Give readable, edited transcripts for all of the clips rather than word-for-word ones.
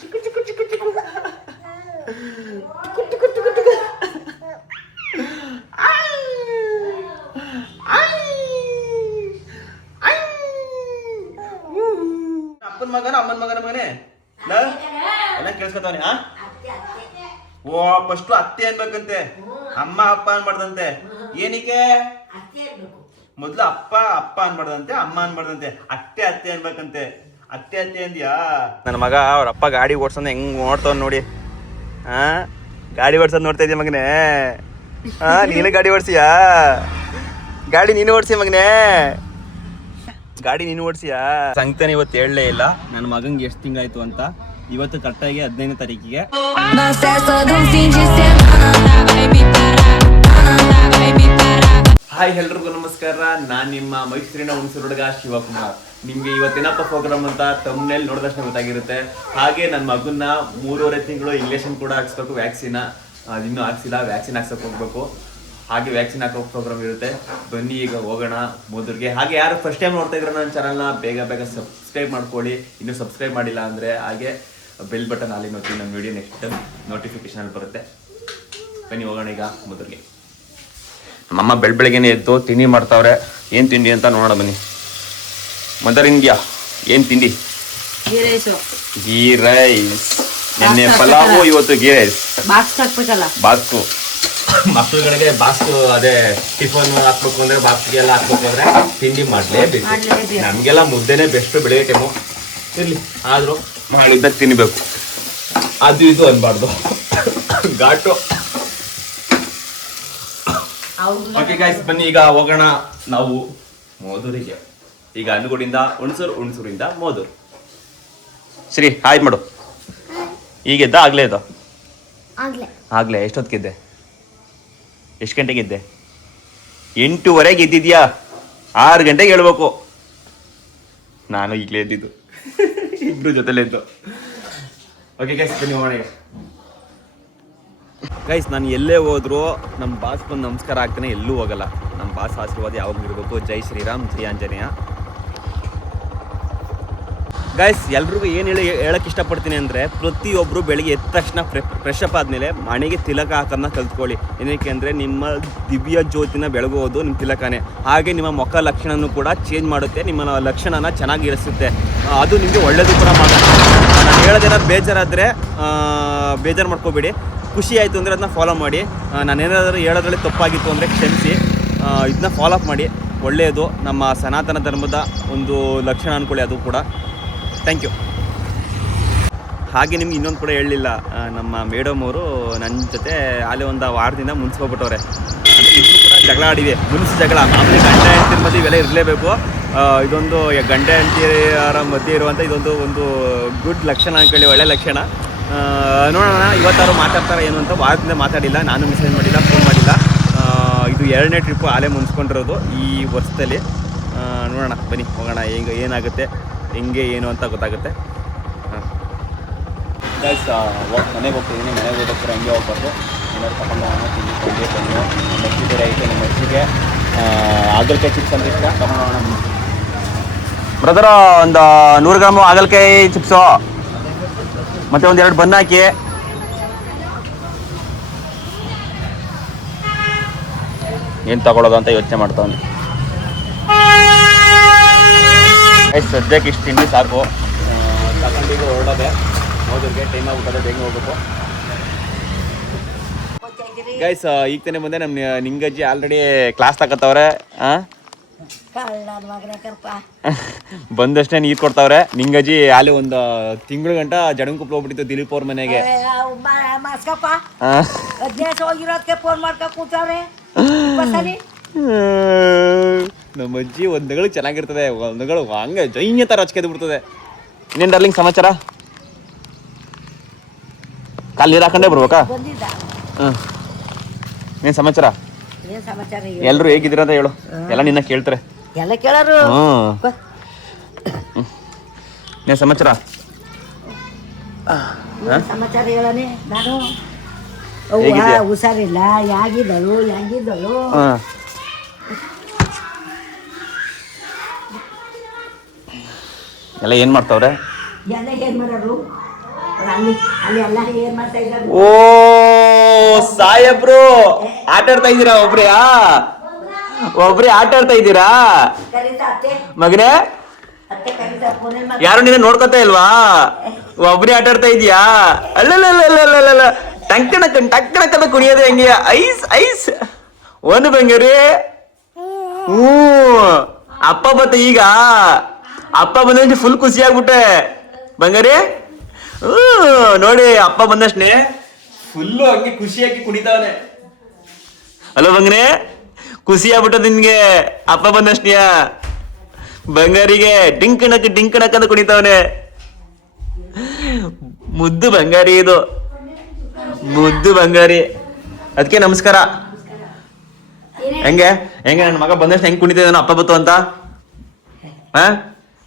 ಚಿಕ್ಕು ಚಿಕ್ಕು ಚಿಕ್ಕು ಚಿಕ್ಕು ಅಪ್ಪನ ಮಗನ ಅಮ್ಮನ ಮಗನ ಮಗನೇ ಎಲ್ಲ ಕೇಳಿಸ್ಕೊತಾವನೆ. ಓ ಫಸ್ಟ್ ಅತ್ತೆ ಅನ್ಬೇಕಂತೆ, ಅಮ್ಮ ಅಪ್ಪ ಅನ್ಬಾರ್ದಂತೆ. ಏನಕ್ಕೆ? ಮೊದ್ಲು ಅಪ್ಪ ಅಪ್ಪ ಅನ್ಬಾರ್ದಂತೆ, ಅಮ್ಮ ಅನ್ಬಾರ್ದಂತೆ, ಅತ್ತೆ ಅತ್ತೆ ಅನ್ಬೇಕಂತೆ. ಅತ್ತೆ ಅತ್ತೆ ಅಂದ್ಯಾ? ನನ್ನ ಮಗ ಅವ್ರ ಅಪ್ಪ ಗಾಡಿ ಓಡ್ಸೋದ್ ಹೆಂಗ್ ನೋಡ್ತಾವ್ ನೋಡಿ. ಗಾಡಿ ಓಡ್ಸೋದ್ ನೋಡ್ತಾ ಇದೀಯ ಮಗನೇ? ನೀನು ಗಾಡಿ ಓಡ್ಸಿಯಾ? ಗಾಡಿ ನೀನು ಓಡ್ಸಿ ಮಗನೇ? ಗಾಡಿ ನೀನು ಓಡ್ಸಿಯಾ? ಸಂಗ್ತಾನೆ ಇವತ್ತು ಹೇಳಲೇ ಇಲ್ಲ ನನ್ನ ಮಗಂಗೆ ಎಷ್ಟು ತಿಂಗಳಾಯ್ತು ಅಂತ. ಇವತ್ತು ಕರೆಕ್ಟಾಗಿ 15ನೇ ತಾರೀಕಿಗೆ. ಹಾಯ್ ಎಲ್ರಿಗೂ ನಮಸ್ಕಾರ. ನಾನು ನಿಮ್ಮ ಮೈಸೂರಿನ ಹುಣಸೂರು ಹುಡುಗ ಶಿವಕುಮಾರ್. ನಿಮ್ಗೆ ಇವತ್ತೇನಪ್ಪ ಪ್ರೋಗ್ರಾಮ್ ಅಂತ ತಮ್ಮನೇಲಿ ನೋಡಿದಷ್ಟು ಗೊತ್ತಾಗಿರುತ್ತೆ. ಹಾಗೆ ನನ್ನ ಮಗನ್ನ 3.5 ತಿಂಗಳು ಇಂಜೆಕ್ಷನ್ ಕೂಡ ಹಾಕ್ಸ್ಬೇಕು. ವ್ಯಾಕ್ಸಿನ ಇನ್ನೂ ಹಾಕ್ಸಿಲ್ಲ, ವ್ಯಾಕ್ಸಿನ್ ಹಾಕ್ಸಕ್ಕೆ ಹೋಗ್ಬೇಕು. ಹಾಗೆ ವ್ಯಾಕ್ಸಿನ್ ಹಾಕೋ ಪ್ರೋಗ್ರಾಮ್ ಇರುತ್ತೆ. ಬನ್ನಿ ಈಗ ಹೋಗೋಣ ಮೋದೂರ್ಗೆ. ಹಾಗೆ ಯಾರು ಫಸ್ಟ್ ಟೈಮ್ ನೋಡ್ತಾ ಇದ್ರೆ ನನ್ನ ಚಾನಲ್ನ ಬೇಗ ಸಬ್ಸ್ಕ್ರೈಬ್ ಮಾಡ್ಕೊಳ್ಳಿ. ಇನ್ನೂ ಸಬ್ಸ್ಕ್ರೈಬ್ ಮಾಡಿಲ್ಲ ಅಂದರೆ ಹಾಗೆ ಬೆಲ್ ಬಟನ್ ಅಲ್ಲಿ ನೋಡ್ತೀನಿ. ನಮ್ಮ ವಿಡಿಯೋ ನೆಕ್ಸ್ಟ್ ನೋಟಿಫಿಕೇಶನ್ ಬರುತ್ತೆ. ಬನ್ನಿ ಹೋಗೋಣ ಈಗ ಮೋದೂರ್ಗೆ. ನಮ್ಮಮ್ಮ ಬೆಳಗ್ಗೆನೆ ಎದ್ದು ತಿಂಡಿ ಮಾಡ್ತಾವ್ರೆ. ಏನು ತಿಂಡಿ ಅಂತ ನೋಡೋಣ ಬನ್ನಿ. ಮದರ್ ಇಂಡಿಯಾ ಏನು ತಿಂಡಿ? ಗೀ ರೈಸ್. ನಿನ್ನೆ ಪಲಾವು, ಇವತ್ತು ಗೀ ರೈಸ್. ಬಾಕ್ಸು ಮಕ್ಕಳುಗಳಿಗೆ ಬಾಕ್ಸು ಅದೇ ಟಿಫನ್ ಹಾಕ್ಬೇಕು ಅಂದ್ರೆ ಬಾಕ್ಸ್ಗೆ ಎಲ್ಲ ಹಾಕ್ಬೇಕು ಅಂದ್ರೆ ತಿಂಡಿ ಮಾಡಲೇಬೇಕು. ನಮಗೆಲ್ಲ ಮುದ್ದೆನೇ ಬೆಸ್ಟ್ ಬೆಳಿಗ್ಗೆ ಟೈಮು. ಇರಲಿ ಆದರೂ ಮಾಡಿದ್ದಾಗ ತಿನ್ನಬೇಕು. ಅದು ಇದು ಅನ್ಬಾರ್ದು, ಘಾಟು. ಓಕೆ ಗೈಸ್, ಬನ್ನಿ ಈಗ ಹೋಗೋಣ ನಾವು ಮೋದೂರಿಗೆ. ಈಗ ಅನುಗುಡಿಂದ ಹುಣಸೂರು, ಹುಣಸೂರಿಂದ ಮೋದೂರು. ಸರಿ ಹಾಯ್ ಮಾಡು. ಈಗೆದ್ದ ಆಗ್ಲೇ ಇದು ಆಗ್ಲೇ ಎಷ್ಟೊತ್ತಿಗೆದ್ದೆ? ಎಷ್ಟು ಗಂಟೆಗೆ ಇದ್ದೆ? 8:15 ಎದ್ದಿದ್ಯಾ? 6 ಗಂಟೆಗೆ ಹೇಳ್ಬೇಕು. ನಾನು ಈಗಲೇ ಎದ್ದಿದ್ದು, ಇಬ್ರು ಜೊತೆಲೇ ಇದ್ದು. ಓಕೆ ಗೈಸ್ ಬನ್ನಿ ಹೋಗೋಣ ಈಗ. ಗೈಸ್ ನಾನು ಎಲ್ಲೇ ಹೋದ್ರು ನಮ್ಮ ಬಾಸ್ ಬಂದು ನಮಸ್ಕಾರ ಆಗ್ತಾನೆ, ಎಲ್ಲೂ ಹೋಗಲ್ಲ. ನಮ್ಮ ಬಾಸ್ ಆಶೀರ್ವಾದ ಯಾವಾಗಲೂ ಇರಬೇಕು. ಜೈ ಶ್ರೀರಾಮ್, ಜೈ ಆಂಜನೇಯ. ಗೈಸ್ ಎಲ್ರಿಗೂ ಏನು ಹೇಳಕ್ಕೆ ಇಷ್ಟಪಡ್ತೀನಿ ಅಂದರೆ, ಪ್ರತಿಯೊಬ್ಬರು ಬೆಳಿಗ್ಗೆ ಎದ್ದ ತಕ್ಷಣ ಫ್ರೆಶ್ ಅಪ್ ಆದಮೇಲೆ ಮನೆಗೆ ತಿಲಕ ಹಾಕೋದನ್ನ ಕಲ್ತ್ಕೊಳ್ಳಿ. ಏನಕ್ಕೆ ಅಂದರೆ ನಿಮ್ಮ ದಿವ್ಯ ಜ್ಯೋತಿನ ಬೆಳಗೋದು ನಿಮ್ಮ ತಿಲಕನೇ. ಹಾಗೆ ನಿಮ್ಮ ಮುಖ ಲಕ್ಷಣನೂ ಕೂಡ ಚೇಂಜ್ ಮಾಡುತ್ತೆ, ನಿಮ್ಮ ಲಕ್ಷಣನ ಚೆನ್ನಾಗಿ ಇರಿಸುತ್ತೆ. ಅದು ನಿಮಗೆ ಒಳ್ಳೆಯದು ಕೂಡ ಮಾಡುತ್ತೆ. ನಾನು ಹೇಳೋದೇನಾದ್ರು ಬೇಜಾರಾದರೆ ಬೇಜಾರು ಮಾಡ್ಕೋಬೇಡಿ. ಖುಷಿ ಆಯಿತು ಅಂದರೆ ಅದನ್ನ ಫಾಲೋ ಮಾಡಿ. ನಾನೇನಾದರೂ ಹೇಳೋದ್ರಲ್ಲಿ ತಪ್ಪಾಗಿತ್ತು ಅಂದರೆ ಕ್ಷಮಿಸಿ. ಇದನ್ನ ಫಾಲೋ ಅಪ್ ಮಾಡಿ, ಒಳ್ಳೆಯದು. ನಮ್ಮ ಸನಾತನ ಧರ್ಮದ ಒಂದು ಲಕ್ಷಣ ಅಂದ್ಕೊಳ್ಳಿ ಅದು ಕೂಡ. Thank you. ಹಾಗೆ ನಿಮ್ಗೆ ಇನ್ನೊಂದು ಕೂಡ ಹೇಳಲಿಲ್ಲ, ನಮ್ಮ ಮೇಡಮ್ ಅವರು ನನ್ನ ಜೊತೆ ಅಲ್ಲೇ ಒಂದು ವಾರದಿಂದ ಮುನ್ಸ್ಕೊಬಿಟ್ಟವ್ರೆ. ಅಂದರೆ ಇಬ್ಬರು ಕೂಡ ಜಗಳ ಆಡಿವೆ. ಮುನ್ಸಿ ಜಗಳ ಮಾಮೂಲಿ ಗಂಡ ಹೆಂಡತಿರ ಮಧ್ಯೆ ಇವೆಲ್ಲ ಇರಲೇಬೇಕು. ಇದೊಂದು ಗಂಡ ಹೆಂಡತಿಯರ ಮಧ್ಯೆ ಇರುವಂಥ ಒಂದು ಗುಡ್ ಲಕ್ಷಣ ಅಂದ್ಕೊಳ್ಳಿ, ಒಳ್ಳೆ ಲಕ್ಷಣ. ನೋಡೋಣ ಇವತ್ತಾರು ಮಾತಾಡ್ತಾರೆ ಏನು ಅಂತ. ವಾರದಿಂದ ಮಾತಾಡಿಲ್ಲ, ನಾನು ಮೆಸೇಜ್ ಮಾಡಿಲ್ಲ, ಫೋನ್ ಮಾಡಿಲ್ಲ. ಇದು 2ನೇ ಟ್ರಿಪ್ಪು ಆಲೇ ಮುನ್ಸ್ಕೊಂಡಿರೋದು ಈ ವರ್ಷದಲ್ಲಿ. ನೋಡೋಣ ಬನ್ನಿ ಹೋಗೋಣ. ಹೆಂಗೆ ಏನಾಗುತ್ತೆ, ಹೆಂಗೆ ಏನು ಅಂತ ಗೊತ್ತಾಗುತ್ತೆ. ಗೈಸ್ ಮನೆಗೆ ಹೋಗ್ತಿದ್ದೀನಿ. ಮನೆಗೆ ಹೋಗ್ಬೇಕಾದ್ರೆ ಹಂಗೆ ಹೋಗ್ಬಾರ್ದು. ಏನಾದ್ರು ತಗೊಂಡು ಹೋಗೋಣ. ತಿಂಡಿ ಕೊಂಡೆ ಬಂದು ಮಜ್ಜಿ ಬೇರೆ ಐತೆ. ನಿಮ್ಮ ಮಜ್ಜಿಗೆ ಹಾಗಲಕಾಯಿ ಚಿಪ್ಸ್ ಅಂತ ಇಷ್ಟ ತಗೊಂಡು ಹೋಗೋಣ. ಬ್ರದರ ಒಂದು 100 ಗ್ರಾಮು ಹಾಗಲಕಾಯಿ ಚಿಪ್ಸು ಮತ್ತು 2 ಬನ್ ಹಾಕಿ. ಏನು ತಗೊಳ್ಳೋದು ಅಂತ ಯೋಚನೆ ಮಾಡ್ತಾವನೆ. ಸದ್ಯಕ್ಕೆ ಇಷ್ಟು ತಿಂಡಿ ಸಾಕು. ತಗೊಂಡಿಗ ಹೊರಡೋದೆ ಮೋದೂರಿಗೆ. ಟೈಮ್ ಆಗ್ಬಿಟ್ಟದೆ, ಬೇಗ ಹೋಗ್ಬೇಕು. ಗೈಸ್ ಈಗ ತಾನೇ ಬಂದೆ. ನಮ್ಮ ನಿಂಗಜ್ಜಿ ಆಲ್ರೆಡಿ ಕ್ಲಾಸ್ ತಗೋತವ್ರೆ. ಬಂದಷ್ಟೇ ನೀರು ಕೊಡ್ತಾವ್ರೆ. ನಿಂಗಜ್ಜಿ ಅಲ್ಲಿ ಒಂದು ತಿಂಗಳು ಗಂಟ ಜಡಂಕುಪ್ಪ ಹೋಗ್ಬಿಟ್ಟಿತ್ತು ದಿಲೀಪ್ ಅವ್ರ ಮನೆಗೆ. ನಮ್ಮ ಅಜ್ಜಿ ಒಂದುಗಳು ಚೆನ್ನಾಗಿರ್ತದೆ, ಒಂದುಗಳು ಹಂಗೆ ಜೈನ್ಯ ಥರ ಹಚ್ಕೆದು ಬಿಡ್ತದೆ. ಇನ್ನೇನು ಡಾರ್ಲಿಂಗ್ ಸಮಾಚಾರ? ಕಾಲು ನೀರು ಹಾಕೊಂಡೇ ಬರ್ಬೇಕಾ? ಏನು ಸಮಾಚಾರ? ಎಲ್ಲರೂ ಹೇಗಿದ್ದೀರ ಅಂತ ಹೇಳು. ಎಲ್ಲ ನಿನ್ನ ಕೇಳ್ತಾರೆ, ಎಲ್ಲ ಕೇಳೋರು. ಏನು ಸಮಾಚಾರ? ಸಮಾಚಾರ ಹೇಳನೆ. ನಾನು ಹುಷಾರಿಲ್ಲ, ಯಾಗಿದ್ದಳು ಹೆಂಗಿದ್ದಳು. ಎಲ್ಲ ಏನು ಮಾಡ್ತಾವ್ರೆ? ಎಲ್ಲ ಏನ್ ಮಾಡೋರು ಅಲ್ಲಿ ಅಲ್ಲಿ ಎಲ್ಲ ಏನ್ ಮಾಡ್ತಾ ಇದ್ದಾರೆ ಓ ಸಾಯಬ್ರು ಆಟ ಆಡ್ತಾ ಇದ್ದೀರಾ ಒಬ್ರೇ ಆಟ ಆಡ್ತಾ ಇದ್ದೀರಾ ಕರೀತಾ ಅತ್ತೆ ಮಗನೇ ಅತ್ತೆ ಕರೀತಾ ಫೋನಲ್ಲಿ ಯಾರು ನಿನ್ನ ನೋಡ್ಕೊತಾ ಇಲ್ವಾ ಒಬ್ರೇ ಆಟ ಆಡ್ತಾ ಇದೀಯಾ ಅಲ್ಲಲ್ಲ ಟಕ್ಕಣಕ್ಕದ ಕುಣಿಯೋದು ಹೆಂಗೆ ಐಸ್ ಒಂದು ಬಂಗಾರಿ ಅಪ್ಪ ಬತ್ತ ಈಗ ಅಪ್ಪ ಬಂದ ಫುಲ್ ಖುಷಿ ಆಗ್ಬಿಟ್ಟೆ ಬಂಗಾರಿ ನೋಡಿ ಅಪ್ಪ ಬಂದಷ್ಟೇ ಫುಲ್ಲು ಹಂಗೆ ಖುಷಿಯಾಗಿ ಕುಣಿತಾವನೆ ಅಲೋ ಬಂಗ್ರೆ ಖುಷಿ ಆಗ್ಬಿಟ್ಟ ನಿನ್ಗೆ ಅಪ್ಪ ಬಂದಷ್ಟೇ ಬಂಗಾರಿಗೆ ಡಿಂಕಣಕ್ ಅಂತ ಕುಣಿತಾವನೆ ಮುದ್ದು ಬಂಗಾರಿ ಇದು ಮುದ್ದು ಬಂಗಾರಿ ಅದಕ್ಕೆ ನಮಸ್ಕಾರ ಹೆಂಗೆ ನನ್ನ ಮಗ ಬಂದಷ್ಟು ಹೆಂಗ್ ಕುಣಿತಿದ್ದಾನ ಅಪ್ಪ ಬತ್ತು ಅಂತ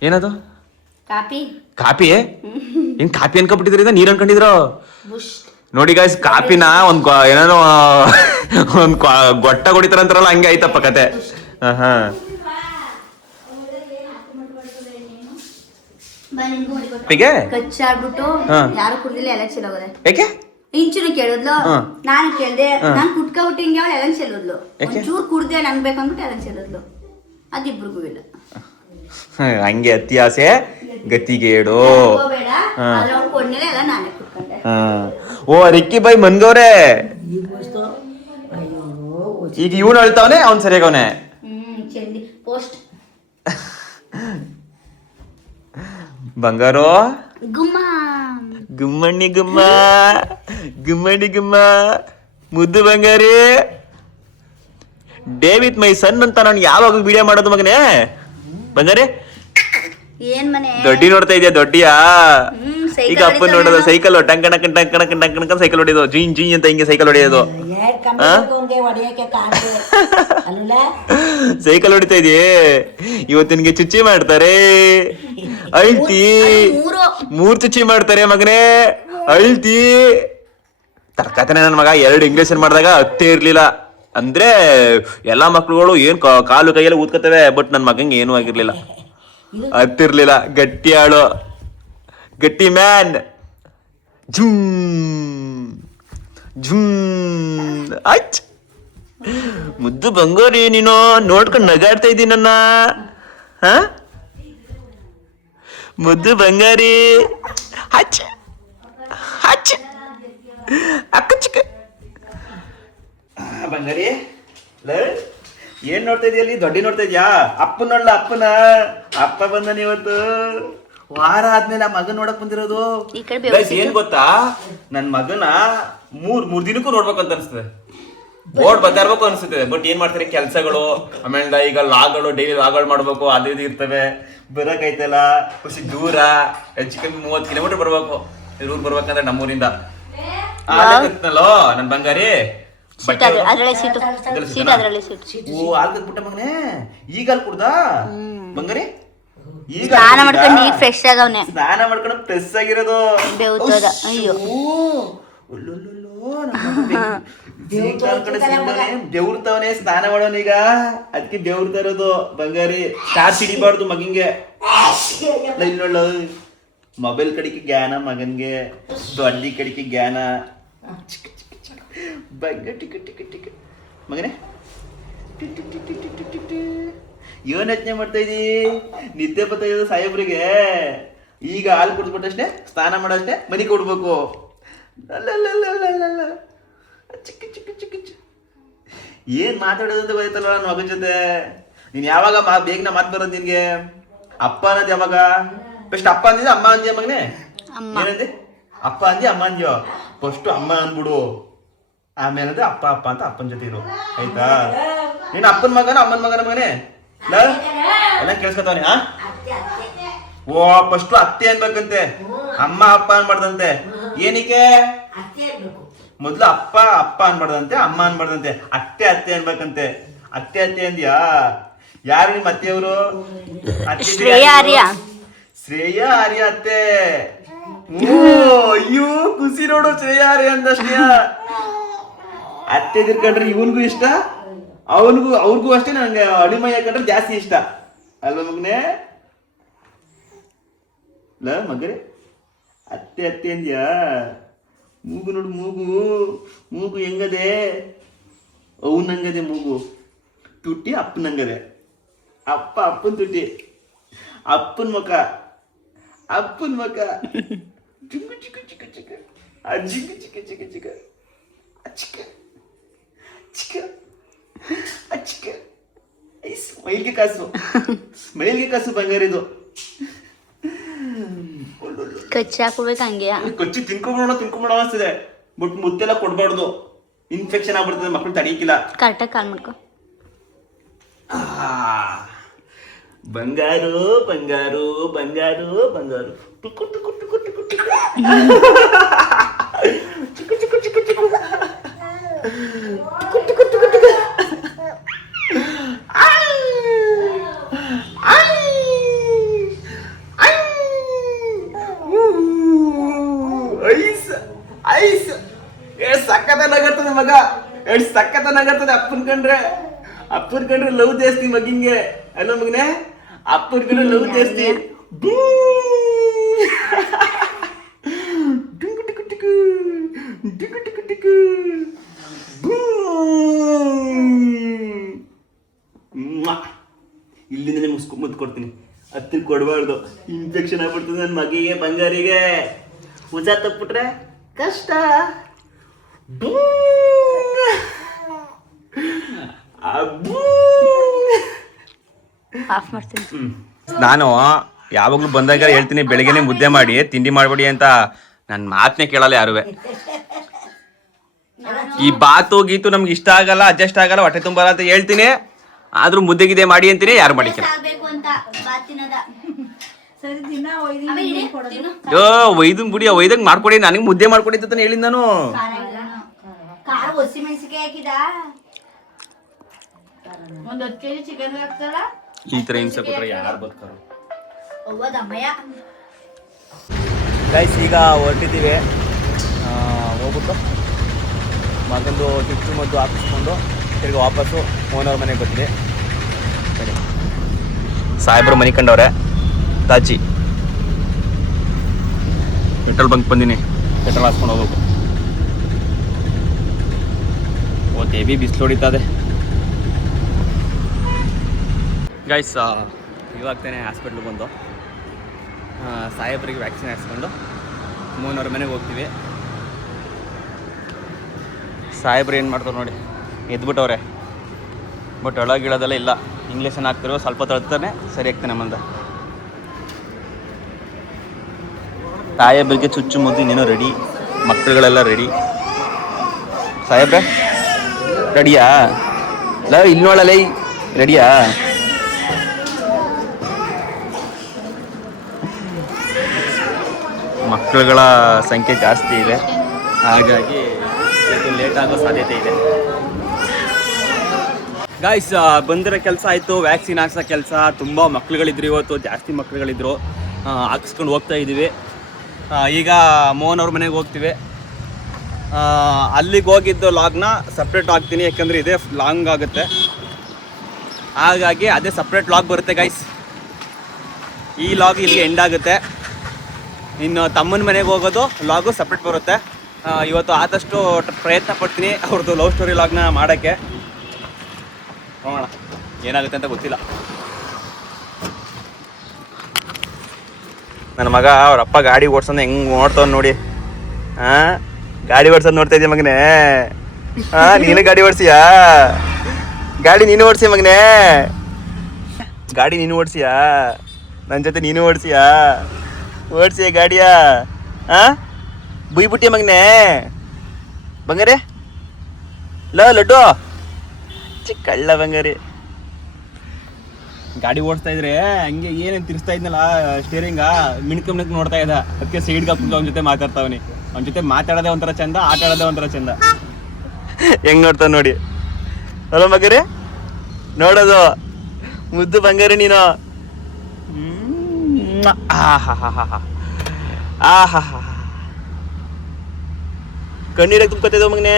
ಏನದು ಕಾಪಿ ಏನ್ ಕಾಪಿ ಅನ್ಕೊಂಡ್ಬಿಟ್ಟಿದ್ರಿ ನೀರ್ ಅನ್ಕೊಂಡಿದ್ರು ನೋಡಿ ಗಾಯ್ಸ್ ಕಾಪಿನ ಏನೇನೋ ಒಂದ್ ಗೊಟ್ಟ ಹೊಡಿತಾರಂತಾರಲ್ಲ ಹಂಗೆ ಆಯ್ತಪ್ಪ ಕತೆ ಹಾ ಕಚ್ಚಾಡ್ಬಿಟ್ಟು ಯಾರು ಕುಡ್ದಿಲ್ಲ ಎಲೆಕ್ಷನ್ ಹೋಗೋದೆ ಯಾಕೆ ಇಂಚುನು ಕೇಳಿದ್ಲು ನಾನು ಕೇಳ್ದೆ ನಾನ್ ಕುಟ್ಕೊಬಿಟ್ಟು ಹಿಂಗೆ ಅವಳು ಎಲೆಕ್ಷನ್ ಹೋದ್ಲು ಒಂಚೂರು ಕುಡ್ದೆ ನಂಗ್ ಬೇಕಂದ್ಬಿಟ್ಟು ಎಲೆಕ್ಷನ್ ಹೋದ್ಲು ಅದಿಬ್ರಿಗೂ ಇಲ್ಲ ಹಂಗೆ ಅತ್ಯಾಸೆ ಗತಿಗೇಡು ಬೇಡ ಅದ್ರ ಅವ್ನು ಕೊಡ್ನೆಲ್ಲ ಎಲ್ಲ ನಾನೇ ಕುಟ್ಕೊಂಡೆ ಓ ರಿಕ್ಕಿ ಬೈ ಮನ್ಗವ್ರೆ ಈಗ ಇವನು ಅಳ್ತಾವನೆ ಅವ್ನ್ ಸರಿಯಾಗವನೆ ಚಂದಿ ಪೋಸ್ಟ್ ಬಂಗಾರೋ ಗುಮ್ಮ ಗುಮ್ಮಣ್ಣಿ ಗುಮ್ಮ ಮುದ್ದು ಬಂಗಾರಿ ಡೇವಿಡ್ ಮೈ ಸನ್ ಅಂತ ನಾನು ಯಾವಾಗ ವಿಡಿಯೋ ಮಾಡೋದು ಮಗನೇ ಬಂಗಾರಿ ಏನ್ ಮನೆ ದೊಡ್ಡಿ ನೋಡ್ತಾ ಇದೆಯಾ ದೊಡ್ಡಿಯಾ ಈಗ ಅಪ್ಪನ್ ನೋಡೋದು ಸೈಕಲ್ ಟಂಕಣಕ್ ಸೈಕಲ್ ಹೊಡೆಯೋದು ಜೀನ್ ಅಂತ ಹಿಂಗೆ ಸೈಕಲ್ ಹೊಡೆಯೋದು ಸೈಕಲ್ ಹೊಡಿತಾ ಇದೆಯೇ ಇವತ್ತು ನಿನ್ಗೆ ಚುಚ್ಚಿ ಮಾಡ್ತಾರೆ ಅಳ್ತಿ 3 ಚುಚ್ಚಿ ಮಾಡ್ತಾರೆ ಮಗನೇ ಅಳ್ತಿ ತರ್ಕತಾನೆ ನನ್ನ ಮಗ 2 ಇಂಗ್ಲಿಷ್ ಮಾಡಿದಾಗ ಹತ್ತೇ ಇರ್ಲಿಲ್ಲ ಅಂದ್ರೆ ಎಲ್ಲಾ ಮಕ್ಳುಗಳು ಏನ್ ಕಾಲು ಕೈಯಲ್ಲಿ ಊದ್ಕೋತವೆ ಬಟ್ ನನ್ ಮಗಂಗೆ ಏನೂ ಆಗಿರ್ಲಿಲ್ಲ ಹತ್ತಿರ್ಲಿಲ್ಲ ಗಟ್ಟಿ ಆಳು ಗಟ್ಟಿ ಮ್ಯಾನ್ ಆಯ್ತ್ ಮುದ್ದು ಬಂಗೋರಿ ನೀನು ನೋಡ್ಕೊಂಡು ನಗಾಡ್ತಾ ಇದ್ದೀನಿ ನನ್ನ ಮುದ್ದು ಬಂಗಾರಿ ಹಚ್ಚ ಹಚ್ಚ ಅಕ್ಕ ಚಿಕ್ಕ ಬಂಗಾರಿ ಏನ್ ನೋಡ್ತಾ ಇದೀಯಲ್ಲಿ ದೊಡ್ಡಿ ನೋಡ್ತಾ ಇದ್ಯಾ ಅಪ್ಪನ ನೋಡ್ಲ ಅಪ್ಪ ಬಂದನ ಇವತ್ತು ವಾರ ಆದ್ಮೇಲೆ ಆ ಮಗನ್ ನೋಡಕ್ ಬಂದಿರೋದು ಏನ್ ಗೊತ್ತಾ ನನ್ ಮಗನ ಮೂರ್ ದಿನಕ್ಕೂ ನೋಡ್ಬೇಕಂತ ಅನ್ಸ್ತದೆ ಬೋರ್ಡ್ ಬರ್ತಾ ಇರ್ಬೇಕು ಅನ್ಸುತ್ತೆ ಬಟ್ ಏನ್ ಮಾಡ್ತಾರೆ ಕೆಲ್ಸಗಳು ಆಮೇಲೆ ಈಗ ಲಾಗಳು ಡೈಲಿ ಲಾಗಳು ಮಾಡ್ಬೇಕು ಅದು ಇದು ಇರ್ತವೆ ಬರಕೈತಲ್ಲ ಖುಷಿ ದೂರ ಹೆಚ್ಚು ಕಮ್ಮಿ 30 ಕಿಲೋಮೀಟರ್ ಬರ್ಬೇಕು ಊರ್ ಬರ್ಬೇಕಂದ್ರೆ ನಮ್ಮೂರಿಂದ ನಲ್ಲೋ ನನ್ ಬಂಗಾರಿ ಓ ಹಾಲ್ ಕಟ್ಬಿಟ್ಟ ಮಗನೇ ಈಗ ಹಾಲ್ ಕುಡ್ದ ಬಂಗಾರಿ ಈಗ ಸ್ನಾನ ಮಾಡ್ಕೊಂಡು ಈಗ ಫ್ರೆಶ್ ಆಗವ್ನೆ ಸ್ನಾನ ಮಾಡ್ಕೊಂಡು ಫ್ರೆಶ್ ಆಗಿರೋದು ಅಯ್ಯೋ ಬೆವ್ರ್ತವನೆ ಸ್ನಾನ ಮಾಡೋನ್ ಈಗ ಅದಕ್ಕೆ ಬೆವ್ರ್ತಾ ಇರೋದು ಬಂಗಾರಿ ಚಾರ್ಜ್ ಹಿಡಿಬಾರ್ದು ಮಗಂಗೆ ನೋಡ್ಲ ಮೊಬೈಲ್ ಕಡಿಕೆ ಜ್ಞಾನ ಮಗನ್ಗೆ ದೊಡ್ಡಿ ಕಡಿಕೆ ಜ್ಞಾನ ಬಂಗ ಟಿಕ್ ಮಗನೇ ಏನ್ ಯೋಚನೆ ಮಾಡ್ತಾ ಇದೀ ನಿದ್ದೆ ಬರ್ತಾ ಇರೋದು ಸಾಹೇಬ್ರಿಗೆ ಈಗ ಹಾಲು ಕುಡಿದ್ಬಿಟ್ಟಷ್ಟೇ ಸ್ನಾನ ಮಾಡೋಷ್ಟೇ ಮನೆ ಕೊಡ್ಬೇಕು ಏನ್ ಮಾತಾಡೋದು ಅಂತ ಗೊತ್ತಾಯ್ತಲ್ಲ ನನ್ನ ಮಗನ ಜೊತೆ ನೀನ್ ಯಾವಾಗ ಬೇಗನ ಮಾತು ಬರೋದು ನಿನ್ಗೆ ಅಪ್ಪ ಅನ್ನೋದು ಯಾವಾಗ ಫಸ್ಟ್ ಅಪ್ಪ ಅಂದಿದ್ದೆ ಅಮ್ಮ ಅಂದ್ಯ ಮಗನೇ ಏನಂದೆ ಅಪ್ಪ ಅಂದ್ಯ ಅಮ್ಮ ಅಂದ್ಯೋ ಫಸ್ಟ್ ಅಮ್ಮ ಅಂದ್ಬಿಡು ಆಮೇಲೆ ಅಂದ್ರೆ ಅಪ್ಪ ಅಂತ ಅಪ್ಪನ ಜೊತೆ ಇರು ಆಯ್ತಾ ನೀನು ಅಪ್ಪನ ಮಗನ ಅಮ್ಮನ ಮಗನ ಮಗನೇ ಎಲ್ಲ ಕೇಳಿಸ್ಕೊತಾವನೆ ಓ ಫಸ್ಟ್ ಅತ್ತೆ ಅನ್ಬೇಕಂತೆ ಅಮ್ಮ ಅಪ್ಪ ಅನ್ಬಾರ್ದಂತೆ ಏನಕ್ಕೆ ಮೊದ್ಲು ಅಪ್ಪ ಅನ್ಬಾರ್ದಂತೆ ಅಮ್ಮ ಅನ್ಬಾರ್ದಂತೆ ಅತ್ತೆ ಅನ್ಬೇಕಂತೆ ಅತ್ತೆ ಅಂದ್ಯಾ ಯಾರು ನಿಮ್ಮ ಅತ್ತೆಯವರು ಶ್ರೇಯ ಆರ್ಯ ಅತ್ತೆ ಅಯ್ಯೋ ಖುಷಿ ನೋಡು ಶ್ರೇಯ ಆರ್ಯ ಅಂದಷ್ಟೇ ಅತ್ತೆ ತಿರ್ಕೊಂಡ್ರೆ ಇವನ್ಗೂ ಇಷ್ಟ ಅವ್ರಿಗೂ ಅಷ್ಟೇ ನಂಗೆ ಅಳಿಮೈ ಹಾಕೊಂಡ್ರೆ ಜಾಸ್ತಿ ಇಷ್ಟ ಅಲ್ವಾ ಮಗನೇ ಲ ಮಗರೇ ಅತ್ತೆ ಅತ್ತೆ ಅಂದ್ಯಾ? ಮೂಗು ನೋಡು, ಮೂಗು ಹೆಂಗದೆ? ಅವನಂಗದೆ ಮೂಗು. ತುಟಿ ಅಪ್ಪನಂಗದೆ. ಅಪ್ಪನ ತುಟಿ, ಅಪ್ಪನ ಮುಖ ಚಿಕ್ಕ ಚಿಕ್ಕ ಚಿಕ್ಕ ಚಿಕ್ಕ ಚಿಕ್ಕ ಚಿಕ್ಕ ಚಿಕ್ಕ ಚಿಕ್ಕ ಚಿಕ್ಕ ಚಿಕ್ಕ ಚಿಕ್ಕ ಸ್ಮೈಲ್ಗೆ ಕಾಸು ಬಂಗಾರಿದು. ಕಚ್ಚಿ ಹಾಕೋಬೇಕು ಹಂಗೆ. ಕಚ್ಚಿ ತಿನ್ಕೊಂಬಿಡೋಣ ಅನ್ಸ್ತದೆ. ಬಟ್ ಮುತ್ತೆಲ್ಲ ಕೊಡ್ಬಾರ್ದು, ಇನ್ಫೆಕ್ಷನ್ ಆಗ್ಬಿಡ್ತದೆ, ಮಕ್ಳು ತಡೀಕಿಲ್ಲ. ಕರೆಕ್ಟಾಗಿ ಕಾಲ್ ಮಾಡ್ಕೊ. ಬಂಗಾರು ಬಂಗಾರು ಬಂಗಾರು ಬಂಗಾರು ಟುಕು ಟುಕು ಟುಕು ಟುಕು ಟುಕು ಚಿಕ್ಕು ಚಿಕ್ಕು ಚಿಕ್ಕು ಚಿಕ್ಕು ಟುಕು ಟುಕು ಟುಕು ಟುಕು ಐಸ್ ಐಸ್ ಎಷ್ಟು ಸಕ್ಕತ್ತನಾಗರ್ತದೆ ಮಗ, ಎಷ್ಟು ಸಕ್ಕತ್ತನಾಗರ್ತದೆ. ಅಪ್ಪನ್ ಕಂಡ್ರೆ ಲವ್ ಜಾಸ್ತಿ ಮಗಿಂಗೆ. ಅಲ್ಲ ಮಗನೇ, ಅಪ್ಪನ ಕಂಡ್ರೆ ಲವ್ ಜಾಸ್ತಿ. ಇಲ್ಲಿಂದಲೇ ಮುದ್ದು ಕೊಡ್ತೀನಿ, ಹತ್ತಿರ ಕೊಡಬಾರ್ದು, ಇನ್ಫೆಕ್ಷನ್ ಆಗ್ಬಿಡ್ತದೆ ನನ್ನ ಮಗಿಗೆ ಬಂಗಾರಿಗೆ. ಹುಷ ತಪ್ಪಿಟ್ರೆ ಕಷ್ಟ. ಆಫ್ ಮಾಡ್ತೀನಿ. ನಾನು ಯಾವಾಗ್ಲೂ ಬಂದಾಗ ಹೇಳ್ತೀನಿ, ಬೆಳಿಗ್ಗೆನೆ ಮುದ್ದೆ ಮಾಡಿ ತಿಂಡಿ ಮಾಡ್ಬೇಡಿ ಅಂತ. ನನ್ನ ಮಾತನ್ನೇ ಕೇಳಲ್ಲ ಯಾರುವೆ. ಈ ಬಾತು ಗೀತು ನಮ್ಗೆ ಇಷ್ಟ ಆಗಲ್ಲ, ಅಡ್ಜಸ್ಟ್ ಆಗಲ್ಲ, ಹೊಟ್ಟೆ ತುಂಬಲ್ಲ ಅಂತ ಹೇಳ್ತೀನಿ. ಆದ್ರೂ ಮುದ್ದೆ ಗಿದ್ದೆ ಮಾಡಿ ಅಂತೀನಿ, ಯಾರು ಮಾಡಿಕ್ಕಿಲ್ಲ. ಒಯ್ದನ್ ಬಿಡಿ, ಒಯ್ದಂಗ್ ಮಾಡ್ಕೊಡಿ, ನನಗೆ ಮುದ್ದೆ ಮಾಡ್ಕೊಡಿ ಅಂತ ಹೇಳಿದ್ ನಾನು. ಈ ತರ ಹಿಂಸೆ ಕೊಟ್ರೆ ಯಾರು ಬರ್ತಾರ? ಗೈಸ್, ಈಗ ಹೊರಟಿದ್ದೀವಿ. ಹೋಗ್ಬಿಟ್ಟು ಮಗಂದು ಚುಚ್ಚು ಮದ್ದು ಹಾಕಿಸ್ಕೊಂಡು ತಿರ್ಗಿ ವಾಪಸ್ಸು ಮೋಹನವ್ರ ಮನೆಗೆ ಬರ್ತೀವಿ. ಸಾಹೇಬ್ರು ಮನೆ ಕಂಡವ್ರೆ. ತಾಚಿ ಪೆಟ್ರೋಲ್ ಬಂಕ್ ಬಂದಿನಿ, ಪೆಟ್ರೋಲ್ ಹಾಕ್ಸ್ಕೊಂಡು ಹೋಗ್ಬೇಕು. ಓ ಹೆವಿ ಬಿಸಿಲು ಹೊಡಿತದೆ ಗೈಸ್. ಇವಾಗ ತಾನೇ ಹಾಸ್ಪಿಟ್ಲಿಗೆ ಬಂದು ಸಾಹೇಬ್ರಿಗೆ ವ್ಯಾಕ್ಸಿನ್ ಹಾಕ್ಸ್ಕೊಂಡು ಮೋಹನವ್ರ ಮನೆಗೆ ಹೋಗ್ತೀವಿ. ಸಾಹೇಬ್ರು ಏನು ಮಾಡ್ತಾರೆ ನೋಡಿ, ಎದ್ಬಿಟ್ಟವ್ರೆ. ಬಟ್ ಒಳಗಿಳೋದೆಲ್ಲ ಇಲ್ಲ, ಇಂಗ್ಲೀಷನ್ನು ಹಾಕ್ತಿರೋ, ಸ್ವಲ್ಪ ತಳ್ತಾನೆ ಸರಿ ಆಗ್ತಾನೆ ಮುಂದೆ. ಸಾಹೇಬ್ರಿಗೆ ಚುಚ್ಚು ಮುದ್ದು ಇನ್ನೇನೋ ರೆಡಿ, ಮಕ್ಕಳುಗಳೆಲ್ಲ ರೆಡಿ. ಸಾಹೇಬ್ರೆ ರೆಡಿಯಾ? ಇಲ್ಲ ಇನ್ನೋಳಲ್ಲ ರೆಡಿಯಾ? ಮಕ್ಕಳುಗಳ ಸಂಖ್ಯೆ ಜಾಸ್ತಿ ಇದೆ, ಹಾಗಾಗಿ ಲೇಟ್ ಆಗೋ ಸಾಧ್ಯತೆ ಇದೆ. ಗಾಯ್ಸ್, ಬಂದಿರೋ ಕೆಲಸ ಆಯಿತು, ವ್ಯಾಕ್ಸಿನ್ ಹಾಕ್ಸೋ ಕೆಲಸ. ತುಂಬ ಮಕ್ಳುಗಳಿದ್ರು ಇವತ್ತು, ಜಾಸ್ತಿ ಮಕ್ಳುಗಳಿದ್ರು. ಹಾಕಿಸ್ಕೊಂಡು ಹೋಗ್ತಾ ಇದ್ದೀವಿ. ಈಗ ಮೋಹನ್ ಅವ್ರ ಮನೆಗೆ ಹೋಗ್ತೀವಿ. ಅಲ್ಲಿಗೆ ಹೋಗಿದ್ದು ಲಾಗ್ನ ಸಪ್ರೇಟ್ ಹಾಕ್ತೀನಿ, ಯಾಕಂದರೆ ಇದೇ ಲಾಂಗ್ ಆಗುತ್ತೆ, ಹಾಗಾಗಿ ಅದೇ ಸಪ್ರೇಟ್ ಲಾಗ್ ಬರುತ್ತೆ ಗೈಸ್. ಈ ಲಾಗ್ ಇಲ್ಲಿಗೆ ಎಂಡ್ ಆಗುತ್ತೆ. ಇನ್ನು ತಮ್ಮನ ಮನೆಗೆ ಹೋಗೋದು ಲಾಗು ಸಪ್ರೇಟ್ ಬರುತ್ತೆ. ಇವತ್ತು ಆದಷ್ಟು ಪ್ರಯತ್ನ ಪಡ್ತೀನಿ ಅವ್ರದ್ದು ಲವ್ ಸ್ಟೋರಿ ಲಾಗ್ನ ಮಾಡೋಕ್ಕೆ. ನೋಡೋಣ ಏನಾಗುತ್ತೆ ಅಂತ ಗೊತ್ತಿಲ್ಲ. ನನ್ನ ಮಗ ಅವ್ರ ಅಪ್ಪ ಗಾಡಿ ಓಡ್ಸೋದು ಹೆಂಗೆ ನೋಡ್ತಾವ್ ನೋಡಿ. ಗಾಡಿ ಓಡ್ಸೋದು ನೋಡ್ತಾ ಇದೀಯ ಮಗನೇ? ನೀನು ಗಾಡಿ ಓಡಿಸಿಯಾ? ಗಾಡಿ ನೀನು ಓಡಿಸಿ ಮಗನೇ? ಗಾಡಿ ನೀನು ಓಡಿಸಿಯಾ? ನನ್ನ ಜೊತೆ ನೀನು ಓಡಿಸಿಯಾ? ಓಡಿಸಿಯ ಗಾಡಿಯಾ? ಬುಯ್ಬಿಟ್ಟಿ ಮಗನೇ ಬಂಗಾರೆ? ಲಡ್ಡು ಕಳ್ಳ ಬಂಗಾರಿ. ಗಾಡಿ ಓಡಿಸ್ತಾ ಇದ್ರೆ ಹಂಗೆ ಏನೇನು ತಿರ್ಸ್ತಾ ಇದ್ನಲ್ಲ ಸ್ಟೇರಿಂಗ, ಮಿಣ್ಕಂಬ್ನಕ್ ನೋಡ್ತಾ ಇದ್ದ. ಅದಕ್ಕೆ ಸೈಡ್ಗೆ ಹಾಕೊಂಡು ಅವನ ಜೊತೆ ಮಾತಾಡ್ತಾವನಿ. ಅವನ ಜೊತೆ ಮಾತಾಡೋದೇ ಒಂಥರ ಚಂದ, ಆಟ ಆಡೋದೇ ಒಂಥರ ಚಂದ. ಹೆಂಗ್ ನೋಡ್ತಾವ ನೋಡಿ. ಅಲ್ಲ ಮಗರೇ, ನೋಡೋದು ಮುದ್ದು ಬಂಗಾರಿ ನೀನು. ಕಣ್ಣೀರಾಗ ತುಂಬ್ಕೊತಿದ್ದಾವ ಮಗನೇ,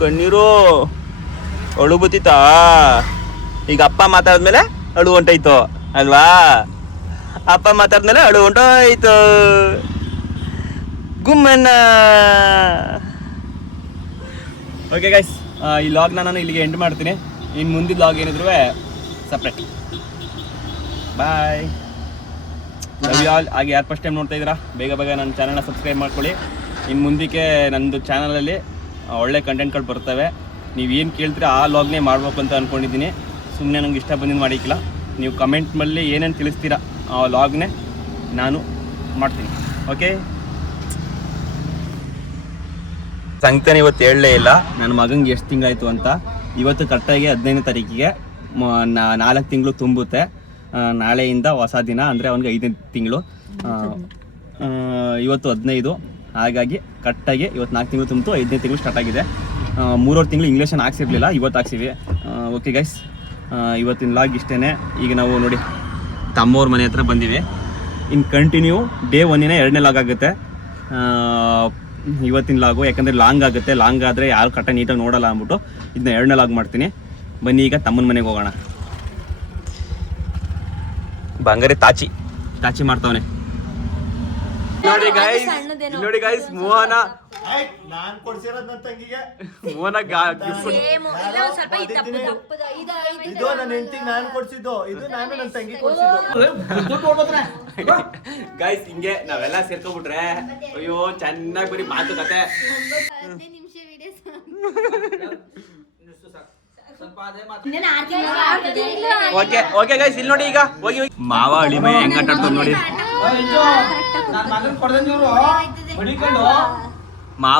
ಕಣ್ಣೀರು. ಅಳು ಬತ್ತಿತಾ? ಈಗ ಅಪ್ಪ ಮಾತಾಡಿದ್ಮೇಲೆ ಅಳು ಹೊಂಟೈತು ಅಲ್ವಾ? ಅಪ್ಪ ಮಾತಾಡ್ಮೇಲೆ ಅಳು ಹೊಂಟೋಯ್ತು ಗುಮ್ಮಣ್ಣ. ಓಕೆ ಗೈಸ್, ಈ ಲಾಗ್ನ ನಾನು ಇಲ್ಲಿಗೆ ಎಂಡ್ ಮಾಡ್ತೀನಿ. ಇನ್ನು ಮುಂದಿನ ಲಾಗ್ ಏನಿದ್ರು separate. Bye, love you all. ಹಾಗೆ ಯಾರು ಫಸ್ಟ್ ಟೈಮ್ ನೋಡ್ತಾ ಇದ್ದೀರಾ ಬೇಗ ನನ್ನ ಚಾನಲ್ನ ಸಬ್ಸ್ಕ್ರೈಬ್ ಮಾಡ್ಕೊಳ್ಳಿ. ಇನ್ನು ಮುಂದಕ್ಕೆ ನನ್ನದು ಚಾನಲಲ್ಲಿ ಒಳ್ಳೆ ಕಂಟೆಂಟ್ಗಳು ಬರ್ತವೆ. ನೀವು ಏನು ಕೇಳ್ತೀರಾ ಆ ಲಾಗ್ನೇ ಮಾಡ್ಬೇಕು ಅಂತ ಅಂದ್ಕೊಂಡಿದ್ದೀನಿ. ಸುಮ್ಮನೆ ನಂಗೆ ಇಷ್ಟ ಬಂದಿದ್ದು ಮಾಡಿಕ್ಕಿಲ್ಲ. ನೀವು ಕಮೆಂಟ್ ಮೇಲೆ ಏನೇನು ತಿಳಿಸ್ತೀರಾ ಆ ಲಾಗ್ನೇ ನಾನು ಮಾಡ್ತೀನಿ. ಓಕೆ, ಸಂಕ್ತನ ಇವತ್ತು ಹೇಳಲೇ ಇಲ್ಲ ನನ್ನ ಮಗಂಗೆ ಎಷ್ಟು ತಿಂಗಳಾಯಿತು ಅಂತ. ಇವತ್ತು ಕರೆಕ್ಟಾಗಿ 15ನೇ ತಾರೀಕಿಗೆ 4 ತಿಂಗಳು ತುಂಬುತ್ತೆ. ನಾಳೆಯಿಂದ ಹೊಸ ದಿನ, ಅಂದರೆ ಅವ್ನಿಗೆ 5ನೇ ತಿಂಗಳು. ಇವತ್ತು 15, ಹಾಗಾಗಿ ಕರೆಕ್ಟಾಗಿ ಇವತ್ತು 4 ತಿಂಗಳು ತುಂಬಿತು, 5ನೇ ತಿಂಗಳು ಸ್ಟಾರ್ಟ್ ಆಗಿದೆ. 3 ತಿಂಗಳು ಇಂಗ್ಲೀಷನ್ನು ಹಾಕ್ಸಿರ್ಲಿಲ್ಲ, ಇವತ್ತು ಹಾಕ್ಸಿವಿ. ಓಕೆ ಗೈಸ್, ಇವತ್ತಿನ ಲಾಗ್ ಇಷ್ಟೇ. ಈಗ ನಾವು ನೋಡಿ ತಮ್ಮವ್ರ ಮನೆ ಹತ್ರ ಬಂದಿವಿ. ಇನ್ನು ಕಂಟಿನ್ಯೂ ಡೇ 1 2ನೇ ಲಾಗ್ ಆಗುತ್ತೆ ಇವತ್ತಿನ ಲಾಗು. ಯಾಕಂದರೆ ಲಾಂಗ್ ಆಗುತ್ತೆ, ಲಾಂಗ್ ಆದರೆ ಯಾರು ಕರೆಕ್ಟಾಗಿ ನೀಟಾಗಿ ನೋಡಲ್ಲ ಅಂದ್ಬಿಟ್ಟು ಇದನ್ನ 2ನೇ ಲಾಗ್ ಮಾಡ್ತೀನಿ. ಬನ್ನಿ ಈಗ ತಮ್ಮನ ಮನೆಗೆ ಹೋಗೋಣ. ಬಂಗಾರಿ ತಾಚಿ ಮಾಡ್ತಾವನೆ ನೋಡಿ ಗೈಸ್. ಮೋಹನ ಕೊಡ್ಸಿರೋದ್ ನನ್ನ ತಂಗಿಗೆ. ಮೋಹನ ಇದು ನನ್ನ ಹೆಂಡತಿಗೆ ನಾನು ಕೊಡ್ಸಿದ್ದು, ಇದು ನಾನು ನನ್ನ ತಂಗಿ ಕೊಡ್ಸಿದ್ದು. ಗೈಸ್ ಹಿಂಗೆ ನಾವೆಲ್ಲ ಸೇರ್ಕೊಂಡ್ಬಿಟ್ರೆ ಅಯ್ಯೋ ಚೆನ್ನಾಗಿ ಬರೀ ಮಾತುಕತೆ. ಓಕೆ ಗೈಸ್, ಇಲ್ಲಿ ನೋಡಿ ಈಗ ಹೋಗಿ ಮಾವ ಅಳಿ ಮೈ ಹೆಂಗ್ ಆಟ ಆಡ್ತಾರ ನೋಡಿ. ಮಾವ